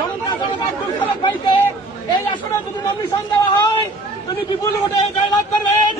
আব্দুল খালেক ভাইকে এই আসনে যদি নমিনেশন দেওয়া হয় তিনি বিপুল ভোটে জয়লাভ করবেন।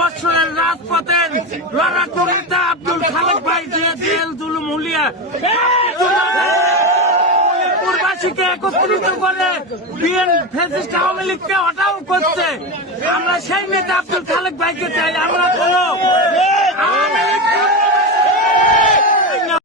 বছরের রাজপথের লড়াকু নেতা আব্দুল খালেক ভাই যে জেল জুলুম হুলিয়া পূর্বাসীকে একত্রিত করে ফ্যাসিস্ট আওয়ামী লীগকে হটাও করছে। আমরা সেই নেতা আব্দুল খালেক ভাইকে চাই। আমরা